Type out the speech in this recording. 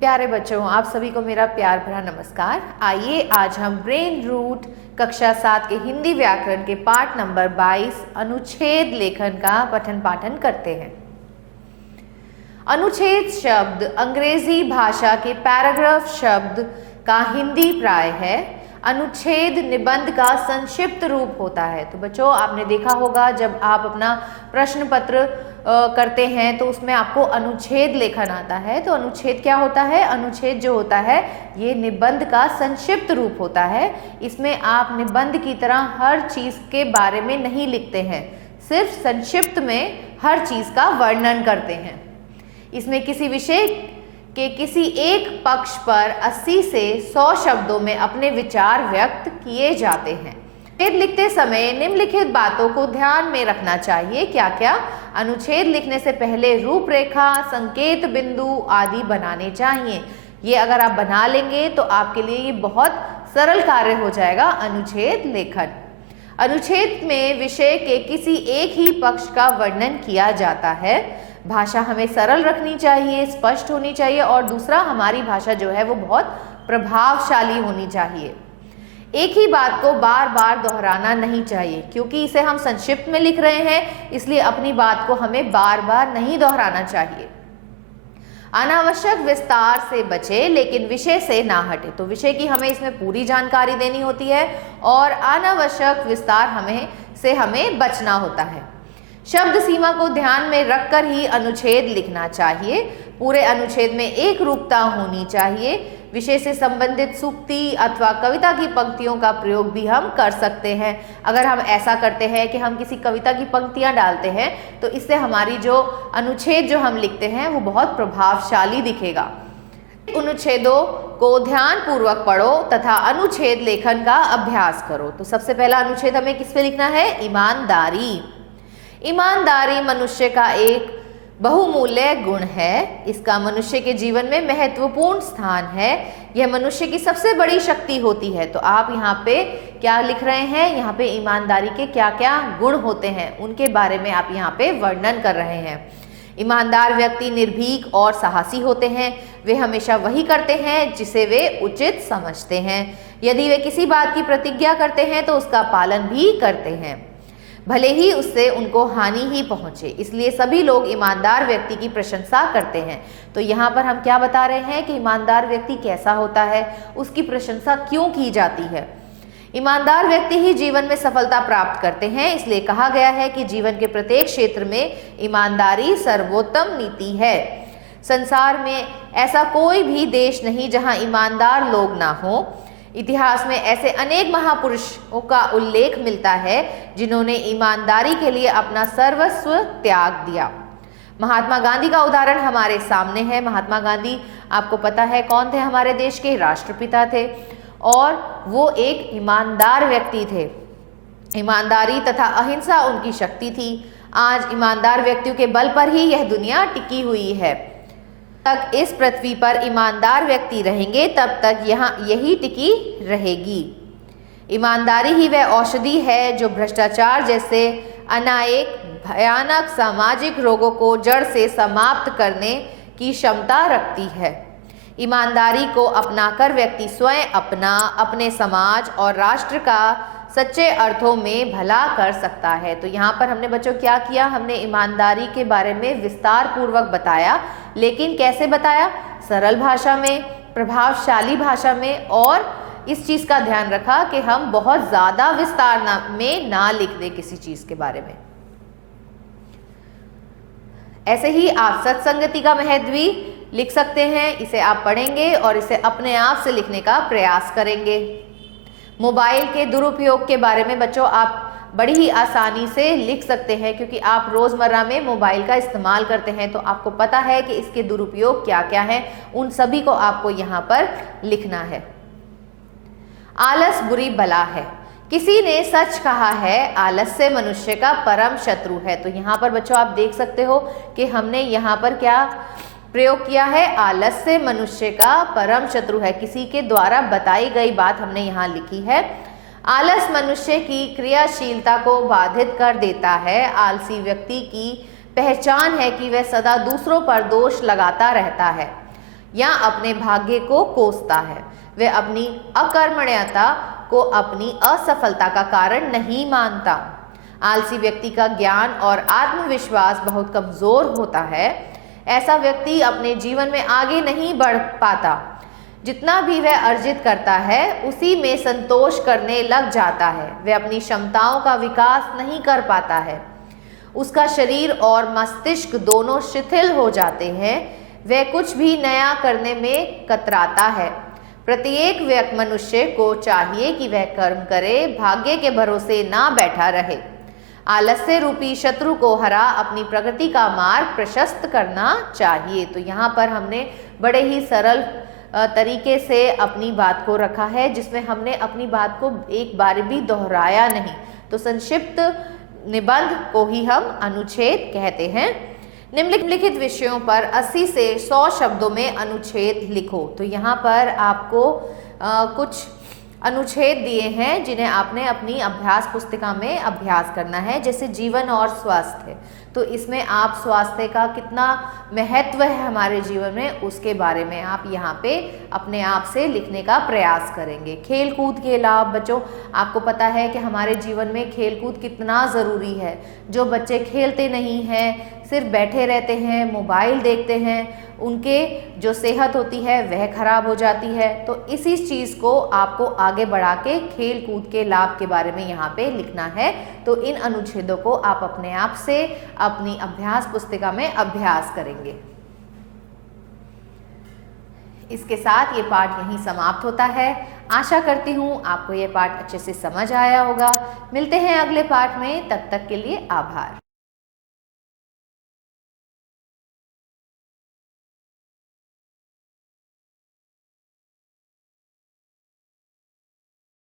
प्यारे बच्चों, आप सभी को मेरा प्यार भरा नमस्कार। आइए आज हम ब्रेन रूट कक्षा 7 के हिंदी व्याकरण के पाठ नंबर 22 अनुच्छेद लेखन का पठन पाठन करते हैं। अनुच्छेद शब्द अंग्रेजी भाषा के पैराग्राफ शब्द का हिंदी प्राय है। अनुच्छेद निबंध का संक्षिप्त रूप होता है। तो बच्चों, आपने देखा होगा जब आप अपना प्रश्न पत्र करते हैं तो उसमें आपको अनुच्छेद लेखन आता है। तो अनुच्छेद क्या होता है? अनुच्छेद जो होता है ये निबंध का संक्षिप्त रूप होता है। इसमें आप निबंध की तरह हर चीज़ के बारे में नहीं लिखते हैं, सिर्फ संक्षिप्त में हर चीज़ का वर्णन करते हैं। इसमें किसी विषय के किसी एक पक्ष पर 80 से 100 शब्दों में अपने विचार व्यक्त किए जाते हैं। अनुच्छेद लिखते समय निम्नलिखित बातों को ध्यान में रखना चाहिए। क्या क्या? अनुच्छेद लिखने से पहले रूपरेखा, संकेत बिंदु आदि बनाने चाहिए। ये अगर आप बना लेंगे तो आपके लिए ये बहुत सरल कार्य हो जाएगा अनुच्छेद लेखन। अनुच्छेद में विषय के किसी एक ही पक्ष का वर्णन किया जाता है। भाषा हमें सरल रखनी चाहिए, स्पष्ट होनी चाहिए, और दूसरा हमारी भाषा जो है वो बहुत प्रभावशाली होनी चाहिए। एक ही बात को बार बार दोहराना नहीं चाहिए, क्योंकि इसे हम संक्षिप्त में लिख रहे हैं, इसलिए अपनी बात को हमें बार बार नहीं दोहराना चाहिए। अनावश्यक विस्तार से बचे लेकिन विषय से ना हटे। तो विषय की हमें इसमें पूरी जानकारी देनी होती है और अनावश्यक विस्तार हमें बचना होता है। शब्द सीमा को ध्यान में रखकर ही अनुच्छेद लिखना चाहिए। पूरे अनुच्छेद में एक रूपता होनी चाहिए। विषय से संबंधित सूक्ति अथवा कविता की पंक्तियों का प्रयोग भी हम कर सकते हैं। अगर हम ऐसा करते हैं कि हम किसी कविता की पंक्तियां डालते हैं तो इससे हमारी जो अनुच्छेद जो हम लिखते हैं वो बहुत प्रभावशाली दिखेगा। अनुच्छेदों को ध्यान पूर्वक पढ़ो तथा अनुच्छेद लेखन का अभ्यास करो। तो सबसे पहला अनुच्छेद हमें किस पे लिखना है? ईमानदारी। ईमानदारी मनुष्य का एक बहुमूल्य गुण है। इसका मनुष्य के जीवन में महत्वपूर्ण स्थान है। यह मनुष्य की सबसे बड़ी शक्ति होती है। तो आप यहाँ पे क्या लिख रहे हैं? यहाँ पे ईमानदारी के क्या क्या गुण होते हैं उनके बारे में आप यहाँ पे वर्णन कर रहे हैं। ईमानदार व्यक्ति निर्भीक और साहसी होते हैं। वे हमेशा वही करते हैं जिसे वे उचित समझते हैं। यदि वे किसी बात की प्रतिज्ञा करते हैं तो उसका पालन भी करते हैं, भले ही उससे उनको हानि ही पहुंचे। इसलिए सभी लोग ईमानदार व्यक्ति की प्रशंसा करते हैं। तो यहाँ पर हम क्या बता रहे हैं कि ईमानदार व्यक्ति कैसा होता है, उसकी प्रशंसा क्यों की जाती है। ईमानदार व्यक्ति ही जीवन में सफलता प्राप्त करते हैं। इसलिए कहा गया है कि जीवन के प्रत्येक क्षेत्र में ईमानदारी सर्वोत्तम नीति है। संसार में ऐसा कोई भी देश नहीं जहाँ ईमानदार लोग ना हो। इतिहास में ऐसे अनेक महापुरुषों का उल्लेख मिलता है जिन्होंने ईमानदारी के लिए अपना सर्वस्व त्याग दिया। महात्मा गांधी का उदाहरण हमारे सामने है। महात्मा गांधी आपको पता है कौन थे? हमारे देश के राष्ट्रपिता थे और वो एक ईमानदार व्यक्ति थे। ईमानदारी तथा अहिंसा उनकी शक्ति थी। आज ईमानदार व्यक्तियों के बल पर ही यह दुनिया टिकी हुई है। तक इस पृथ्वी पर ईमानदार व्यक्ति रहेंगे तब तक यहाँ यही टिकी रहेगी। ईमानदारी ही वह औषधि है जो भ्रष्टाचार जैसे अनेक भयानक सामाजिक रोगों को जड़ से समाप्त करने की क्षमता रखती है। ईमानदारी को अपनाकर व्यक्ति स्वयं अपना, अपने समाज और राष्ट्र का सच्चे अर्थों में भला कर सकता है। तो यहाँ पर हमने बच्चों क्या किया? हमने ईमानदारी के बारे में विस्तार पूर्वक बताया, लेकिन कैसे बताया? सरल भाषा में, प्रभावशाली भाषा में, और इस चीज़ का ध्यान रखा कि हम बहुत ज़्यादा विस्तार में ना लिख दें किसी चीज़ के बारे में। ऐसे ही आप सत्संगति का महत्व भी लिख सकते हैं। इसे आप पढ़ेंगे और इसे अपने आप से लिखने का प्रयास करेंगे। मोबाइल के दुरुपयोग के बारे में बच्चों आप बड़ी ही आसानी से लिख सकते हैं, क्योंकि आप रोज़मर्रा में मोबाइल का इस्तेमाल करते हैं तो आपको पता है कि इसके दुरुपयोग क्या क्या हैं। उन सभी को आपको यहाँ पर लिखना है। आलस बुरी बला है। किसी ने सच कहा है, आलस्य मनुष्य का परम शत्रु है। तो यहाँ पर बच्चों आप देख सकते हो कि हमने यहाँ पर क्या प्रयोग किया है? आलस्य मनुष्य का परम शत्रु है। किसी के द्वारा बताई गई बात हमने यहाँ लिखी है। आलस मनुष्य की क्रियाशीलता को बाधित कर देता है। आलसी व्यक्ति की पहचान है कि वह सदा दूसरों पर दोष लगाता रहता है। या अपने भाग्य को कोसता है। वह अपनी अकर्मण्यता को अपनी असफलता का कारण नहीं मानता। आलसी व्यक्ति का ज्ञान और आत्मविश्वास बहुत कमजोर होता है। ऐसा व्यक्ति अपने जीवन में आगे नहीं बढ़ पाता। जितना भी वह अर्जित करता है उसी में संतोष करने लग जाता है। वह अपनी क्षमताओं का विकास नहीं कर पाता है। उसका शरीर और मस्तिष्क दोनों शिथिल हो जाते हैं। वह कुछ भी नया करने में कतराता है। प्रत्येक मनुष्य को चाहिए कि वह कर्म करे, भाग्य के भरोसे ना बैठा रहे। आलस्य रूपी शत्रु को हरा अपनी प्रगति का मार्ग प्रशस्त करना चाहिए। तो यहाँ पर हमने बड़े ही सरल तरीके से अपनी बात को रखा है, जिसमें हमने अपनी बात को एक बार भी दोहराया नहीं। तो संक्षिप्त निबंध को ही हम अनुच्छेद कहते हैं। निम्नलिखित विषयों पर 80 से 100 शब्दों में अनुच्छेद लिखो। तो यहाँ पर आपको कुछ अनुच्छेद दिए हैं जिन्हें आपने अपनी अभ्यास पुस्तिका में अभ्यास करना है, जैसे जीवन और स्वास्थ्य। तो इसमें आप स्वास्थ्य का कितना महत्व है हमारे जीवन में उसके बारे में आप यहाँ पे अपने आप से लिखने का प्रयास करेंगे। खेल कूद के लाभ, बच्चों आपको पता है कि हमारे जीवन में खेल कूद कितना ज़रूरी है। जो बच्चे खेलते नहीं हैं, सिर्फ बैठे रहते हैं, मोबाइल देखते हैं, उनके जो सेहत होती है वह खराब हो जाती है। तो इसी चीज़ को आपको आगे बढ़ा के खेल कूद के लाभ के बारे में यहाँ पे लिखना है। तो इन अनुच्छेदों को आप अपने आप से अपनी अभ्यास पुस्तिका में अभ्यास करेंगे। इसके साथ ये पाठ यहीं समाप्त होता है। आशा करती हूँ आपको ये पाठ अच्छे से समझ आया होगा। मिलते हैं अगले पाठ में, तब तक के लिए आभार।